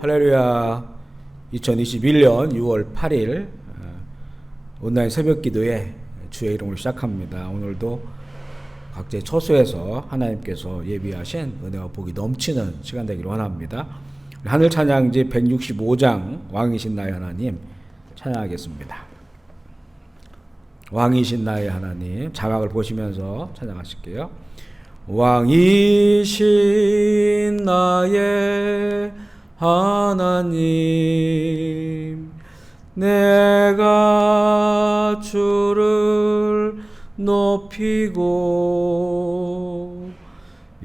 할렐루야. 2021년 6월 8일 온라인 새벽 기도에 주의 이름으로 시작합니다. 오늘도 각자의 처소에서 하나님께서 예비하신 은혜와 복이 넘치는 시간 되기를 원합니다. 하늘 찬양지 165장 왕이신 나의 하나님 찬양하겠습니다. 왕이신 나의 하나님, 자막을 보시면서 찬양하실게요. 왕이신 나의 하나님, 내가 주를 높이고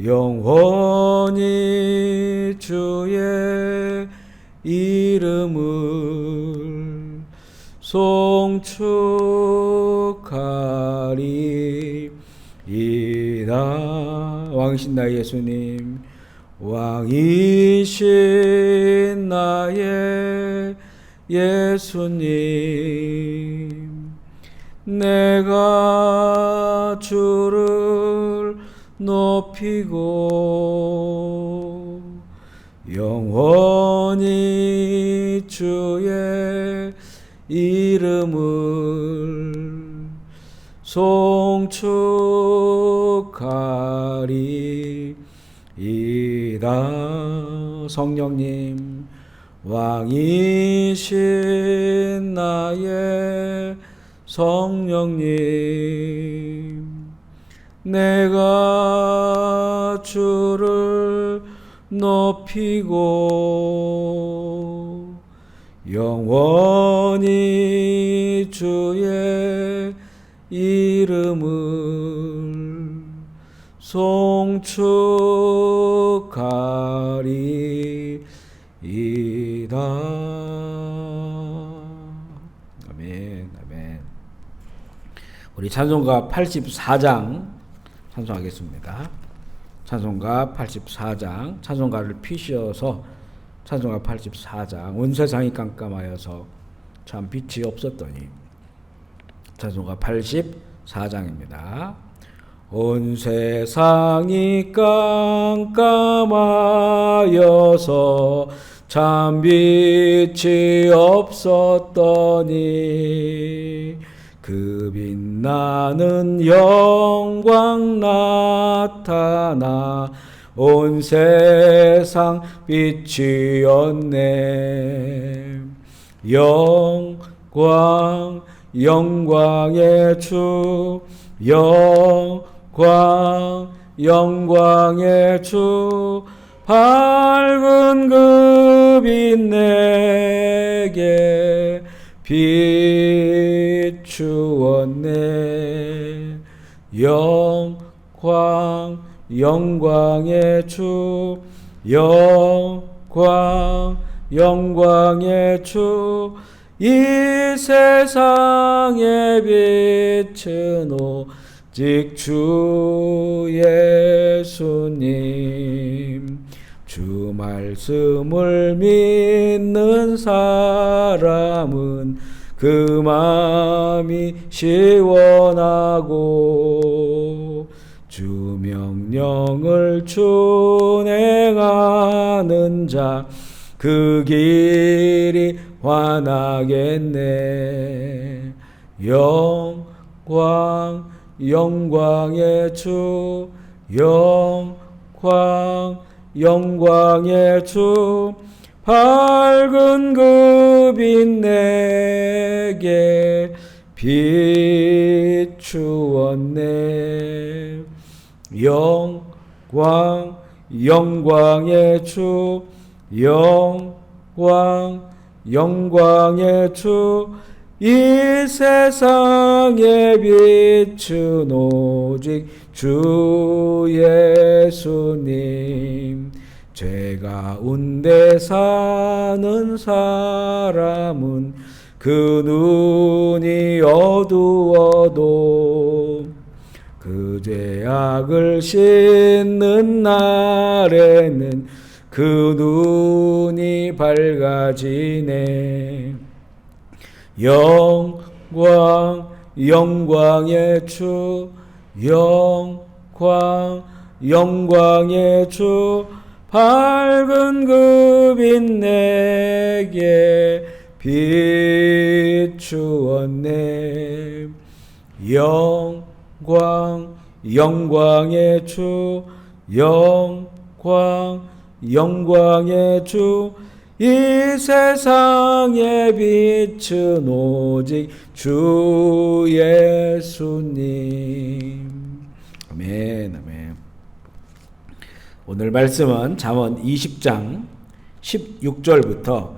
영원히 주의 이름을 송축하리이다. 왕이신 나의 예수님, 왕이신 나의 예수님, 내가 주를 높이고 영원히 주의 이름을 송축하리이다. 성령님, 왕이신 나의 성령님, 내가 주를 높이고 영원히 주의 이름을 송축하리이다. 아멘, 아멘. 우리 찬송가 84장 찬송하겠습니다. 찬송가 84장, 찬송가를 피셔서 찬송가 84장, 온 세상이 깜깜하여서 참 빛이 없었더니, 찬송가 84장입니다. 온 세상이 깜깜하여서 참 빛이 없었더니 그 빛나는 영광 나타나 온 세상 빛이었네. 영광 영광의 주, 영광 영광의 주, 밝은 그 빛 내게 비추었네. 영광 영광의 주, 영광 영광의 주, 이 세상의 빛은 오직 주 예수님. 주 말씀을 믿는 사람은 그 마음이 시원하고 주 명령을 준행하는 자 그 길이 환하겠네. 영광 영광의 주, 영광 영광의 주, 밝은 그 빛 내게 비추었네. 영광 영광의 주, 영광 영광의 주, 이 세상의 빛은 오직 주 예수님. 죄 가운데 사는 사람은 그 눈이 어두워도 그 죄악을 씻는 날에는 그 눈이 밝아지네. 영광 영광의 주, 영광 영광의 주, 밝은 그 빛 내게 비추었네. 영광의 주, 영광의 주, 이 세상에 빛은 오직 주 예수님. 아멘, 아멘. 오늘 말씀은 잠언 20장 16절부터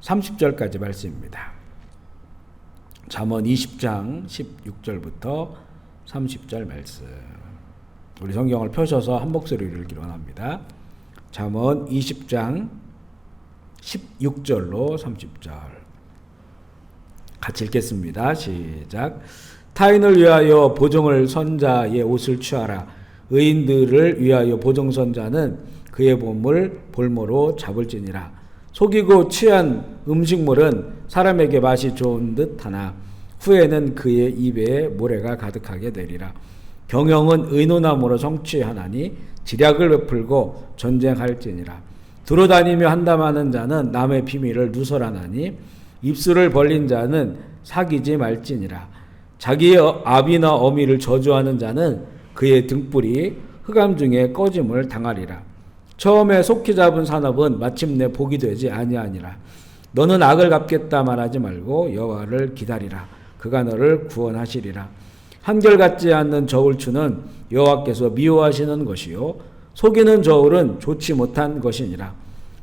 30절까지 말씀입니다. 잠언 20장 16절부터 30절 말씀. 우리 성경을 펴셔서 한 목소리로 읽기를 원합니다. 잠언 20장 16절로 30절 같이 읽겠습니다. 시작. 타인을 위하여 보정을 선자의 옷을 취하라. 의인들을 위하여 보정선자는 그의 몸을 볼모로 잡을지니라. 속이고 취한 음식물은 사람에게 맛이 좋은 듯하나 후에는 그의 입에 모래가 가득하게 되리라. 경영은 의논함으로 성취하나니 지략을 베풀고 전쟁할지니라. 두루다니며 한담하는 자는 남의 비밀을 누설하나니 입술을 벌린 자는 사귀지 말지니라. 자기의 아비나 어미를 저주하는 자는 그의 등불이 흑암 중에 꺼짐을 당하리라. 처음에 속히 잡은 산업은 마침내 복이 되지 아니하니라. 너는 악을 갚겠다 말하지 말고 여호와를 기다리라. 그가 너를 구원하시리라. 한결같지 않는 저울추는 여호와께서 미워하시는 것이요 속이는 저울은 좋지 못한 것이니라.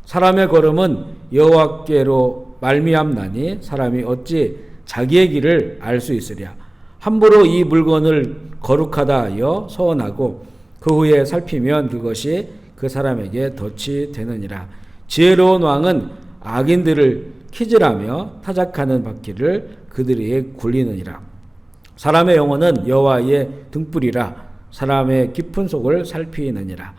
사람의 걸음은 여호와께로 말미암나니 사람이 어찌 자기의 길을 알 수 있으랴. 함부로 이 물건을 거룩하다 하여 서원하고 그 후에 살피면 그것이 그 사람에게 덫이 되느니라. 지혜로운 왕은 악인들을 키질하며 타작하는 바퀴를 그들에게 굴리느니라. 사람의 영혼은 여호와의 등불이라. 사람의 깊은 속을 살피느니라.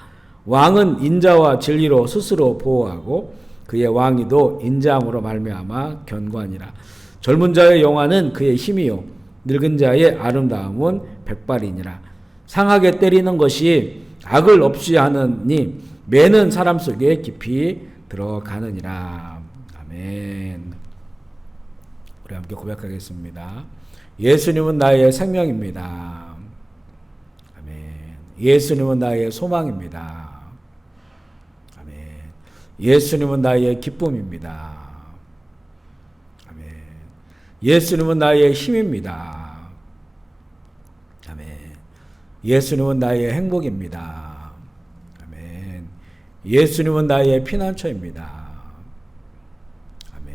왕은 인자와 진리로 스스로 보호하고 그의 왕위도 인자함으로 말미암아 견고하니라. 젊은 자의 영화는 그의 힘이요 늙은 자의 아름다움은 백발이니라. 상하게 때리는 것이 악을 없이 하느니 매는 사람 속에 깊이 들어가느니라. 아멘. 우리 함께 고백하겠습니다. 예수님은 나의 생명입니다. 아멘. 예수님은 나의 소망입니다. 아멘. 예수님은 나의 기쁨입니다. 아멘. 예수님은 나의 힘입니다. 아멘. 예수님은 나의 행복입니다. 아멘. 예수님은 나의 피난처입니다. 아멘.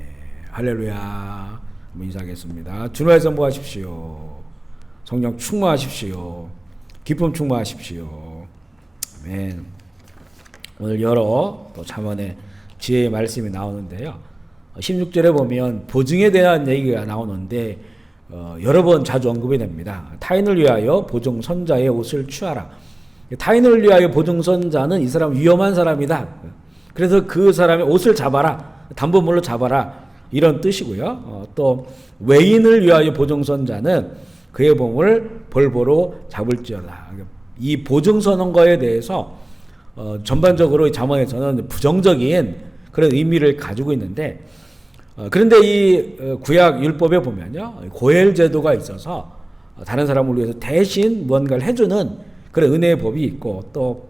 할렐루야. 인사하겠습니다. 주님의 선포하십시오. 성령 충만하십시오. 기쁨 충만하십시오. 아멘. 오늘 여러 또 잠언의 지혜의 말씀이 나오는데요. 16절에 보면 보증에 대한 얘기가 나오는데 여러 번 자주 언급이 됩니다. 타인을 위하여 보증선자의 옷을 취하라. 타인을 위하여 보증선자는 이 사람 위험한 사람이다. 그래서 그 사람의 옷을 잡아라. 담보물로 잡아라. 이런 뜻이고요. 또 외인을 위하여 보증선자는 그의 몸을 볼보로 잡을지어다. 이 보증서는 거에 대해서 전반적으로 잠언에서는 부정적인 그런 의미를 가지고 있는데 그런데 이 구약 율법에 보면요 고엘 제도가 있어서 다른 사람을 위해서 대신 무언가를 해주는 그런 은혜의 법이 있고 또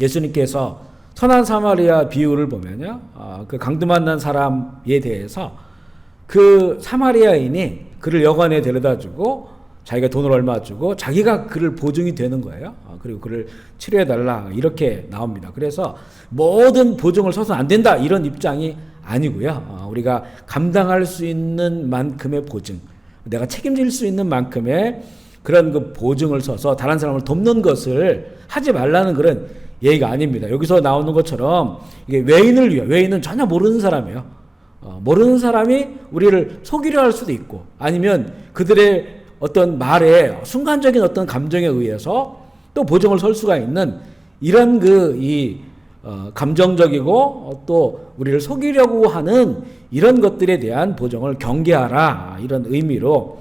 예수님께서 선한 사마리아 비유를 보면요 그 강도 만난 사람에 대해서 그 사마리아인이 그를 여관에 데려다주고 자기가 돈을 얼마 주고 자기가 그를 보증이 되는 거예요. 그리고 그를 치료해달라 이렇게 나옵니다. 그래서 모든 보증을 서서는 안 된다 이런 입장이 아니고요. 우리가 감당할 수 있는 만큼의 보증, 내가 책임질 수 있는 만큼의 그런 그 보증을 서서 다른 사람을 돕는 것을 하지 말라는 그런 얘기가 아닙니다. 여기서 나오는 것처럼 이게 외인을 위해, 외인은 전혀 모르는 사람이에요. 모르는 사람이 우리를 속이려 할 수도 있고 아니면 그들의 어떤 말에 순간적인 어떤 감정에 의해서 또 보증을 설 수가 있는 이런 감정적이고 또 우리를 속이려고 하는 이런 것들에 대한 보증을 경계하라 이런 의미로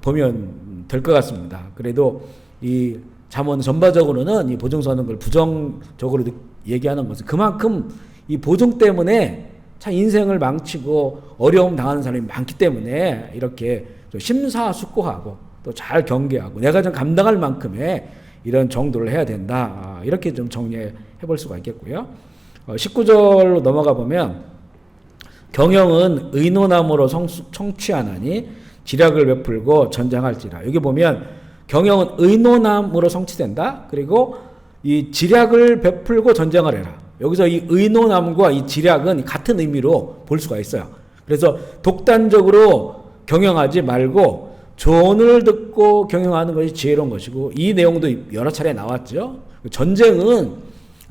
보면 될 것 같습니다. 그래도 이 잠언 전반적으로는 이 보증서는 걸 부정적으로 얘기하는 것은 그만큼 이 보증 때문에 참 인생을 망치고 어려움 당하는 사람이 많기 때문에 이렇게 좀 심사숙고하고 또 잘 경계하고 내가 좀 감당할 만큼의 이런 정도를 해야 된다. 이렇게 좀 정리해 볼 수가 있겠고요. 19절로 넘어가 보면 경영은 의논함으로 성취하나니 지략을 베풀고 전쟁할지라. 여기 보면 경영은 의논함으로 성취된다. 그리고 이 지략을 베풀고 전쟁을 해라. 여기서 이 의논함과 이 지략은 같은 의미로 볼 수가 있어요. 그래서 독단적으로 경영하지 말고 조언을 듣고 경영하는 것이 지혜로운 것이고, 이 내용도 여러 차례 나왔죠. 전쟁은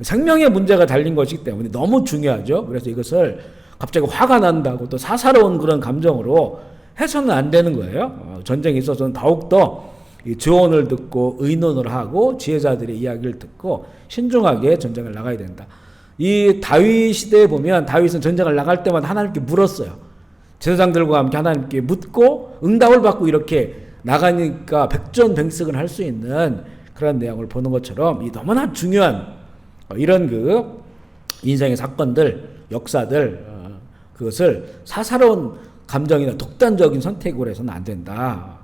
생명의 문제가 달린 것이기 때문에 너무 중요하죠. 그래서 이것을 갑자기 화가 난다고 또 사사로운 그런 감정으로 해서는 안 되는 거예요. 전쟁에 있어서는 더욱더 이 조언을 듣고 의논을 하고 지혜자들의 이야기를 듣고 신중하게 전쟁을 나가야 된다. 이 다윗 시대에 보면 다윗은 전쟁을 나갈 때마다 하나님께 물었어요. 제사장들과 함께 하나님께 묻고 응답을 받고 이렇게 나가니까 백전백승을 할 수 있는 그런 내용을 보는 것처럼 이 너무나 중요한 이런 그 인생의 사건들, 역사들, 그것을 사사로운 감정이나 독단적인 선택으로 해서는 안 된다.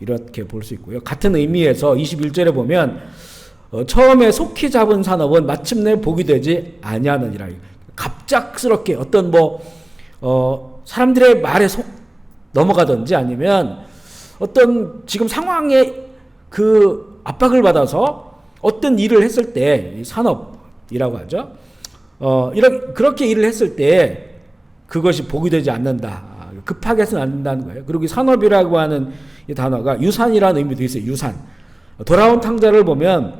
이렇게 볼 수 있고요. 같은 의미에서 21절에 보면 처음에 속히 잡은 산업은 마침내 복이 되지 아니하느니라. 갑작스럽게 어떤 사람들의 말에 속 넘어가든지 아니면 어떤 지금 상황에 그 압박을 받아서 어떤 일을 했을 때, 산업이라고 하죠. 그렇게 일을 했을 때 그것이 복이 되지 않는다. 급하게 해서는 안 된다는 거예요. 그리고 이 산업이라고 하는 이 단어가 유산이라는 의미도 있어요. 유산. 돌아온 탕자를 보면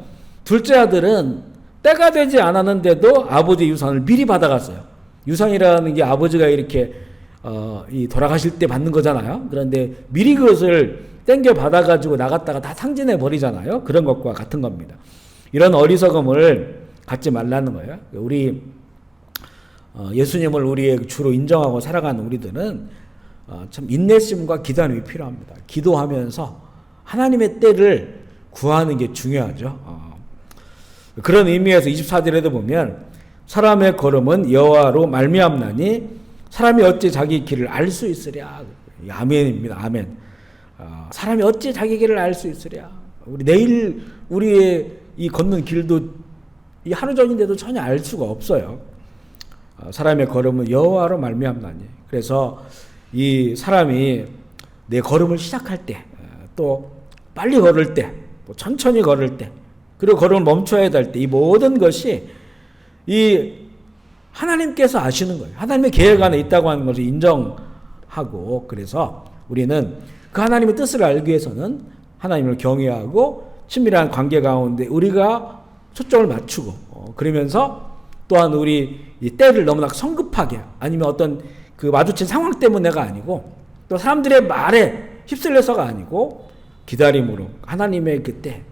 둘째 아들은 때가 되지 않았는데도 아버지 유산을 미리 받아갔어요. 유산이라는 게 아버지가 이렇게 돌아가실 때 받는 거잖아요. 그런데 미리 그것을 땡겨 받아가지고 나갔다가 다 탕진해 버리잖아요. 그런 것과 같은 겁니다. 이런 어리석음을 갖지 말라는 거예요. 우리 예수님을 우리의 주로 인정하고 살아가는 우리들은 참 인내심과 기도함이 필요합니다. 기도하면서 하나님의 때를 구하는 게 중요하죠. 그런 의미에서 24절에도 보면 사람의 걸음은 여호와로 말미암나니 사람이 어찌 자기 길을 알 수 있으랴. 아멘입니다. 아멘. 사람이 어찌 자기 길을 알 수 있으랴. 내일 우리의 이 걷는 길도 이 하루 전인데도 전혀 알 수가 없어요. 사람의 걸음은 여호와로 말미암나니. 그래서 이 사람이 내 걸음을 시작할 때, 또 빨리 걸을 때, 또 천천히 걸을 때, 그리고 걸음을 멈춰야 될 때, 이 모든 것이 이 하나님께서 아시는 거예요. 하나님의 계획 안에 있다고 하는 것을 인정하고, 그래서 우리는 그 하나님의 뜻을 알기 위해서는 하나님을 경외하고 친밀한 관계 가운데 우리가 초점을 맞추고, 그러면서 또한 우리 이 때를 너무나 성급하게, 아니면 어떤 그 마주친 상황 때문에가 아니고, 또 사람들의 말에 휩쓸려서가 아니고 기다림으로 하나님의 그 때,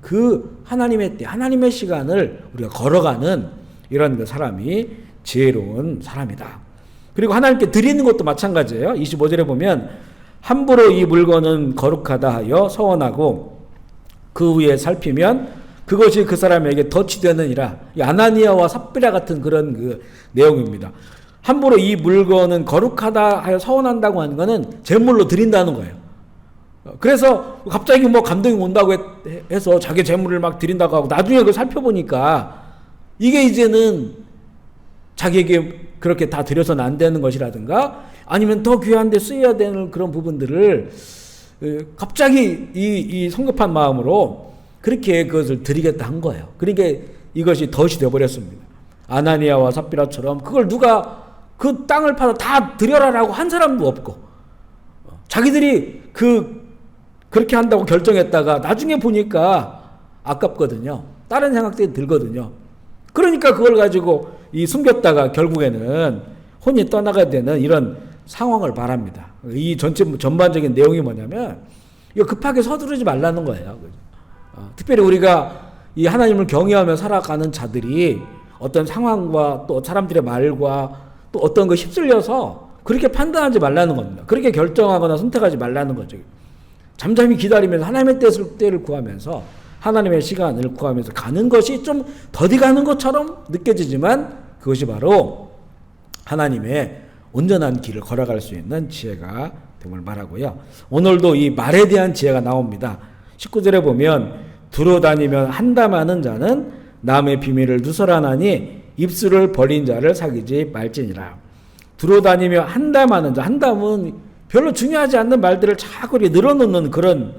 그 하나님의 때, 하나님의 시간을 우리가 걸어가는 이런 그 사람이 지혜로운 사람이다. 그리고 하나님께 드리는 것도 마찬가지예요. 25절에 보면 함부로 이 물건은 거룩하다 하여 서원하고 그 위에 살피면 그것이 그 사람에게 덫이 되느니라. 아나니아와 삽비라 같은 그런 그 내용입니다. 함부로 이 물건은 거룩하다 하여 서원한다고 하는 것은 제물로 드린다는 거예요. 그래서 갑자기 감동이 온다고 해서 자기 제물을 막 드린다고 하고 나중에 그걸 살펴보니까 이게 이제는 자기에게 그렇게 다 드려서는 안 되는 것이라든가, 아니면 더 귀한 데 쓰여야 되는 그런 부분들을 갑자기 이 성급한 마음으로 그렇게 그것을 드리겠다 한 거예요. 그러니까 이것이 덫이 되어버렸습니다. 아나니아와 삽비라처럼 그걸 누가 그 땅을 팔아 다 드려라라고 한 사람도 없고, 자기들이 그렇게 한다고 결정했다가 나중에 보니까 아깝거든요. 다른 생각들이 들거든요. 그러니까 그걸 가지고 숨겼다가 결국에는 혼이 떠나가야 되는 이런 상황을 바랍니다. 이 전반적인 내용이 뭐냐면, 이거 급하게 서두르지 말라는 거예요. 특별히 우리가 이 하나님을 경외하며 살아가는 자들이 어떤 상황과 또 사람들의 말과 또 어떤 거 휩쓸려서 그렇게 판단하지 말라는 겁니다. 그렇게 결정하거나 선택하지 말라는 거죠. 잠잠히 기다리면서 하나님의 때를 구하면서 하나님의 시간을 구하면서 가는 것이 좀 더디 가는 것처럼 느껴지지만 그것이 바로 하나님의 온전한 길을 걸어갈 수 있는 지혜가 됨을 말하고요. 오늘도 이 말에 대한 지혜가 나옵니다. 19절에 보면 두루 다니면 한담하는 자는 남의 비밀을 누설하나니 입술을 벌린 자를 사귀지 말지니라. 두루 다니며 한담하는 자, 한담은 별로 중요하지 않는 말들을 자꾸 늘어놓는 그런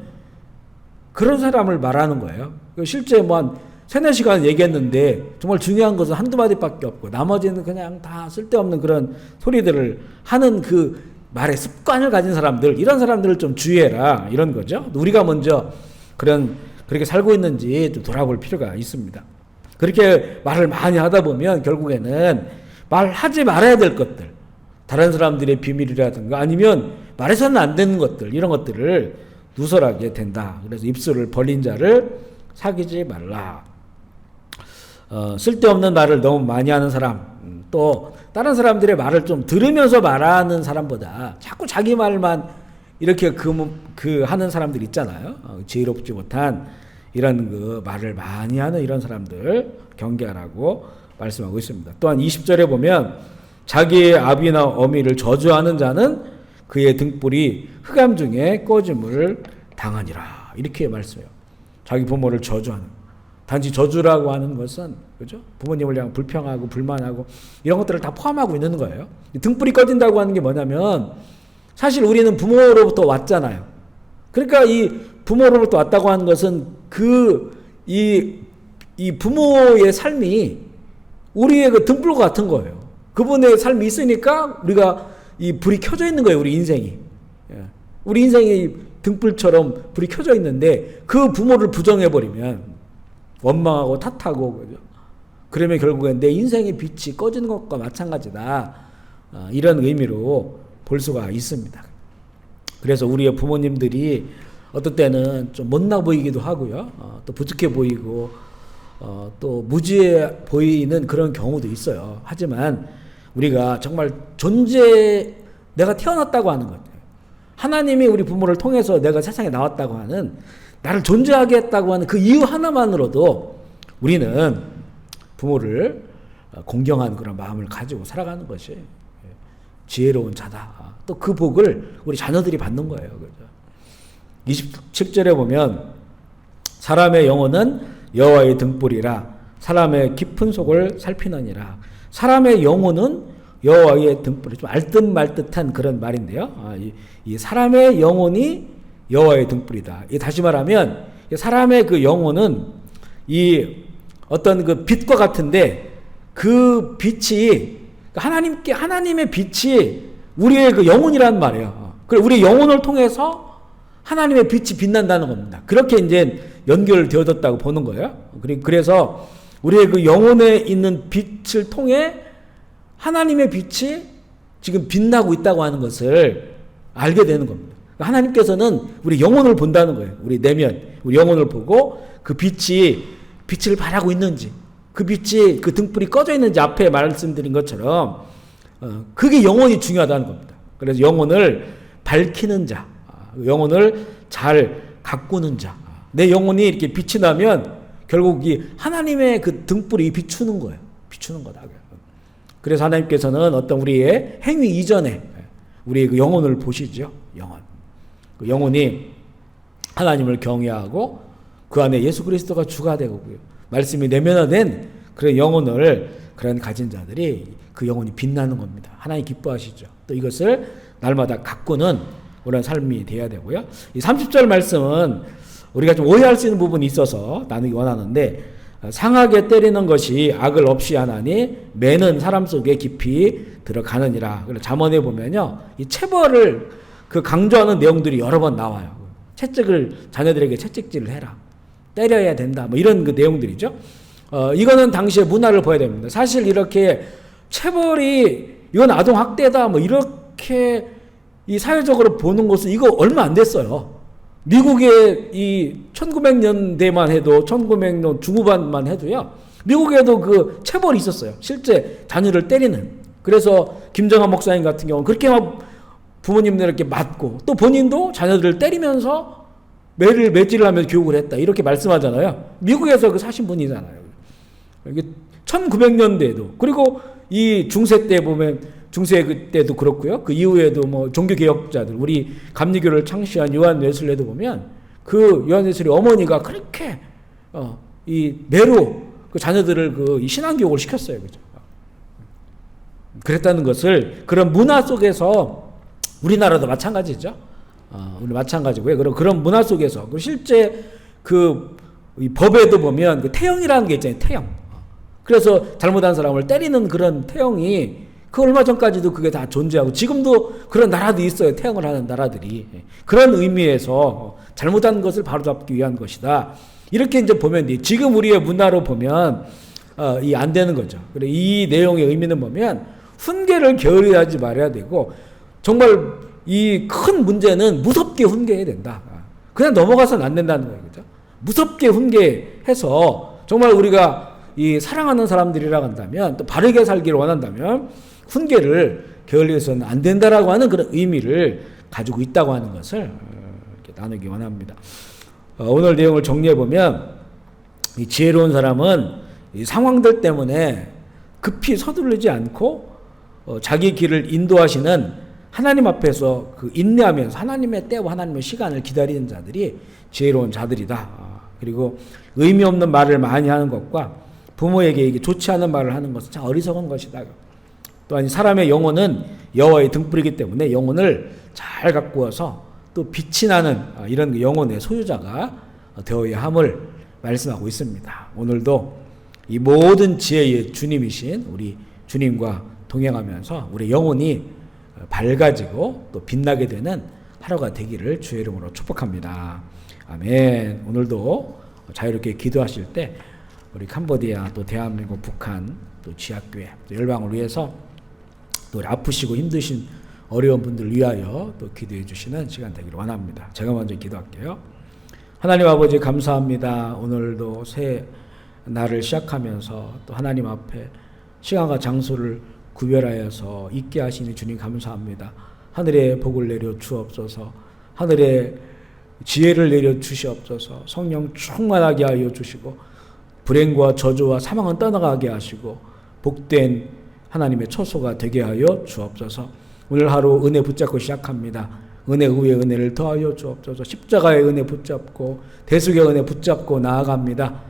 사람을 말하는 거예요. 실제 뭐 한 3-4시간 얘기했는데 정말 중요한 것은 한두 마디밖에 없고 나머지는 그냥 다 쓸데없는 그런 소리들을 하는 그 말의 습관을 가진 사람들, 이런 사람들을 좀 주의해라, 이런 거죠. 우리가 먼저 그렇게 살고 있는지 좀 돌아볼 필요가 있습니다. 그렇게 말을 많이 하다 보면 결국에는 말하지 말아야 될 것들, 다른 사람들의 비밀이라든가 아니면 말해서는 안 되는 것들, 이런 것들을 누설하게 된다. 그래서 입술을 벌린 자를 사귀지 말라. 쓸데없는 말을 너무 많이 하는 사람, 또 다른 사람들의 말을 좀 들으면서 말하는 사람보다 자꾸 자기 말만 이렇게 하는 사람들 있잖아요. 지혜롭지 못한 이런 그 말을 많이 하는 이런 사람들 경계하라고 말씀하고 있습니다. 또한 20절에 보면 자기의 아비나 어미를 저주하는 자는 그의 등불이 흑암 중에 꺼짐을 당하니라. 이렇게 말씀해요. 자기 부모를 저주하는. 단지 저주라고 하는 것은, 그죠? 부모님을 향해 불평하고 불만하고 이런 것들을 다 포함하고 있는 거예요. 등불이 꺼진다고 하는 게 뭐냐면 사실 우리는 부모로부터 왔잖아요. 그러니까 이 부모로부터 왔다고 하는 것은 이 부모의 삶이 우리의 그 등불과 같은 거예요. 그분의 삶이 있으니까 우리가 이 불이 켜져 있는 거예요. 우리 인생이. 우리 인생이 등불처럼 불이 켜져 있는데 그 부모를 부정해버리면 원망하고 탓하고, 그죠? 그러면 결국엔 내 인생의 빛이 꺼지는 것과 마찬가지다. 이런 의미로 볼 수가 있습니다. 그래서 우리의 부모님들이 어떤 때는 좀 못나 보이기도 하고요. 또 부족해 보이고, 또 무지해 보이는 그런 경우도 있어요. 하지만 우리가 정말 내가 태어났다고 하는 것, 하나님이 우리 부모를 통해서 내가 세상에 나왔다고 하는, 나를 존재하게 했다고 하는 그 이유 하나만으로도 우리는 부모를 공경하는 그런 마음을 가지고 살아가는 것이 지혜로운 자다. 또 그 복을 우리 자녀들이 받는 거예요. 27절에 보면 사람의 영혼은 여호와의 등불이라 사람의 깊은 속을 살피느니라. 사람의 영혼은 여호와의 등불이, 좀 알듯말듯한 그런 말인데요. 이 사람의 영혼이 여호와의 등불이다. 다시 말하면 사람의 그 영혼은 이 어떤 그 빛과 같은데 그 빛이 하나님의 빛이 우리의 그 영혼이란 말이에요. 그리고 우리 영혼을 통해서 하나님의 빛이 빛난다는 겁니다. 그렇게 이제 연결되어졌다고 보는 거예요. 그래서 우리의 그 영혼에 있는 빛을 통해 하나님의 빛이 지금 빛나고 있다고 하는 것을 알게 되는 겁니다. 하나님께서는 우리 영혼을 본다는 거예요. 우리 내면, 우리 영혼을 보고 그 빛을 발하고 있는지, 그 빛이, 그 등불이 꺼져 있는지 앞에 말씀드린 것처럼 그게 영혼이 중요하다는 겁니다. 그래서 영혼을 밝히는 자, 영혼을 잘 가꾸는 자, 내 영혼이 이렇게 빛이 나면 결국 이 하나님의 그 등불이 비추는 거예요. 비추는 거다. 그래서 하나님께서는 어떤 우리의 행위 이전에 우리의 그 영혼을 보시죠. 그 영혼이 하나님을 경외하고 그 안에 예수 그리스도가 주가 되고요. 말씀이 내면화된 그런 영혼을 가진 자들이 그 영혼이 빛나는 겁니다. 하나님 기뻐하시죠. 또 이것을 날마다 가꾸는 그런 삶이 되어야 되고요. 이 30절 말씀은 우리가 좀 오해할 수 있는 부분이 있어서 나누기 원하는데, 상하게 때리는 것이 악을 없이 하나니 매는 사람 속에 깊이 들어가느니라. 그래서 잠언에 보면요, 이 체벌을 강조하는 내용들이 여러 번 나와요. 자녀들에게 채찍질을 해라, 때려야 된다, 뭐 이런 그 내용들이죠. 이거는 당시의 문화를 봐야 됩니다. 사실 이렇게 이건 아동학대다, 뭐 이렇게 이 사회적으로 보는 것은 이거 얼마 안 됐어요. 미국의 이 1900년대만 해도, 1900년 중후반만 해도요, 미국에도 그 체벌이 있었어요. 실제 자녀를 때리는. 그래서 김정한 목사님 같은 경우는 그렇게 막 부모님들 이렇게 맞고, 또 본인도 자녀들을 때리면서 매를 매질을 하면서 교육을 했다. 이렇게 말씀하잖아요. 미국에서 그 사신 분이잖아요. 이게 1900년대에도 그리고 이 중세 때 보면 중세 그때도 그렇고요. 그 이후에도 뭐 종교 개혁자들 우리 감리교를 창시한 요한 웨슬레도 보면 그 요한 웨슬레 어머니가 그렇게 이 매로 그 자녀들을 그 신앙 교육을 시켰어요. 그죠? 그랬다는 것을 그런 문화 속에서 우리나라도 마찬가지죠. 우리 마찬가지고요. 그런 문화 속에서 실제 이 법에도 보면 그 태형이라는 게 있잖아요. 태형. 그래서 잘못한 사람을 때리는 그런 태형이 그 얼마 전까지도 그게 다 존재하고 지금도 그런 나라도 있어요. 태형을 하는 나라들이. 그런 의미에서 잘못한 것을 바로잡기 위한 것이다. 이렇게 이제 보면 돼. 지금 우리의 문화로 보면 이 안 되는 거죠. 그래 이 내용의 의미는 보면 훈계를 게을리하지 말아야 되고 정말 이 큰 문제는 무섭게 훈계해야 된다. 그냥 넘어가서는 안 된다는 거예요. 그죠? 무섭게 훈계해서 정말 우리가 이 사랑하는 사람들이라고 한다면 또 바르게 살기를 원한다면 훈계를 게을리해서는 안 된다라고 하는 그런 의미를 가지고 있다고 하는 것을 이렇게 나누기 원합니다. 오늘 내용을 정리해 보면 이 지혜로운 사람은 이 상황들 때문에 급히 서두르지 않고 자기 길을 인도하시는 하나님 앞에서 그 인내하면서 하나님의 때와 하나님의 시간을 기다리는 자들이 지혜로운 자들이다. 그리고 의미 없는 말을 많이 하는 것과 부모에게 이게 좋지 않은 말을 하는 것은 참 어리석은 것이다. 또한 사람의 영혼은 여호와의 등불이기 때문에 영혼을 잘 가꾸어서 또 빛이 나는 이런 영혼의 소유자가 되어야 함을 말씀하고 있습니다. 오늘도 이 모든 지혜의 주님이신 우리 주님과 동행하면서 우리 영혼이 밝아지고 또 빛나게 되는 하루가 되기를 주의 이름으로 축복합니다. 아멘. 오늘도 자유롭게 기도하실 때 우리 캄보디아 또 대한민국 북한 또 지하교회 또 열방을 위해서 또 아프시고 힘드신 어려운 분들 위하여 또 기도해 주시는 시간 되기를 원합니다. 제가 먼저 기도할게요. 하나님 아버지 감사합니다. 오늘도 새 날을 시작하면서 또 하나님 앞에 시간과 장소를 구별하여서 있게 하시니 주님 감사합니다. 하늘에 복을 내려 주옵소서. 하늘에 지혜를 내려 주시옵소서. 성령 충만하게 하여 주시고 불행과 저주와 사망은 떠나가게 하시고 복된 하나님의 처소가 되게 하여 주옵소서. 오늘 하루 은혜 붙잡고 시작합니다. 은혜 위에 은혜를 더하여 주옵소서. 십자가의 은혜 붙잡고 대속의 은혜 붙잡고 나아갑니다.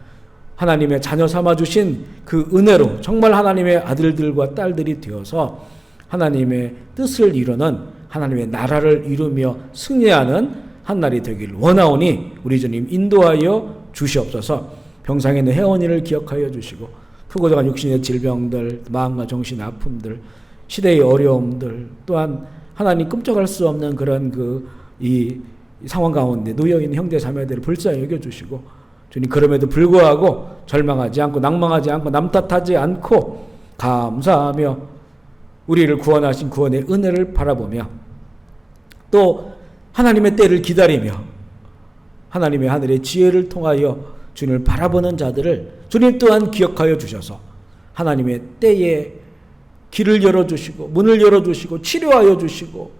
하나님의 자녀 삼아주신 그 은혜로 정말 하나님의 아들들과 딸들이 되어서 하나님의 뜻을 이루는 하나님의 나라를 이루며 승리하는 한날이 되기를 원하오니 우리 주님 인도하여 주시옵소서. 병상에 있는 회원인을 기억하여 주시고 크고작은 육신의 질병들, 마음과 정신의 아픔들, 시대의 어려움들 또한 하나님 끔찍할 수 없는 그런 이 상황 가운데 놓여있는 형제 자매들을 불쌍히 여겨주시고 주님 그럼에도 불구하고 절망하지 않고 낭망하지 않고 남 탓하지 않고 감사하며 우리를 구원하신 구원의 은혜를 바라보며 또 하나님의 때를 기다리며 하나님의 하늘의 지혜를 통하여 주님을 바라보는 자들을 주님 또한 기억하여 주셔서 하나님의 때에 길을 열어주시고 문을 열어주시고 치료하여 주시고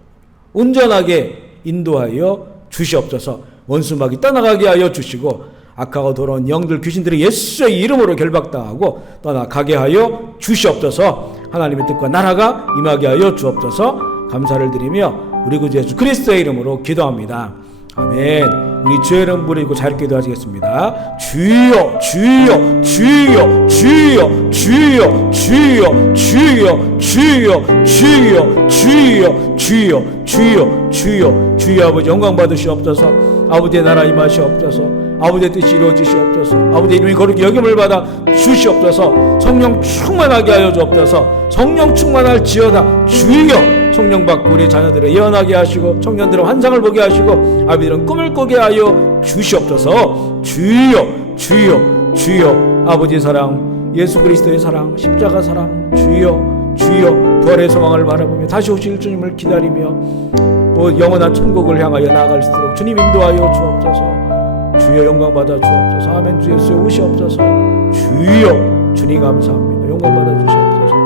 온전하게 인도하여 주시옵소서. 원수막이 떠나가게 하여 주시고 악하고 더러운 영들 귀신들이 예수의 이름으로 결박당하고 떠나가게 하여 주시옵소서. 하나님의 뜻과 나라가 임하게 하여 주옵소서. 감사를 드리며 우리 구주 예수 그리스도의 이름으로 기도합니다. 아멘. 우리 주의 이름 부르고 자유롭게 기도하시겠습니다. 주여 주여 주여 주여 주여 주여 주여 주여 주여 주여 주여 주여 주여 주여 아버지 영광 받으시옵소서. 아버지의 나라 임하시옵소서. 아버지의 뜻이 이루어지시옵소서. 아버지의 이름이 거룩히 여김을 받아 주시옵소서. 성령 충만하게 하여 주옵소서. 성령 충만할지어다. 주여 성령 받고 우리 자녀들을 예언하게 하시고 청년들은 환상을 보게 하시고 아비들은 꿈을 꾸게 하여 주시옵소서. 주여 주여 주여 아버지의 사랑 예수 그리스도의 사랑 십자가 사랑 주여 주여 부활의 소망을 바라보며 다시 오실 주님을 기다리며 영원한 천국을 향하여 나아갈 수 있도록 주님 인도하여 주옵소서. 주여 영광 받아 주옵소서. 아멘. 주 예수의 오시옵소서. 주여 주님 감사합니다. 영광 받아 주시옵소서.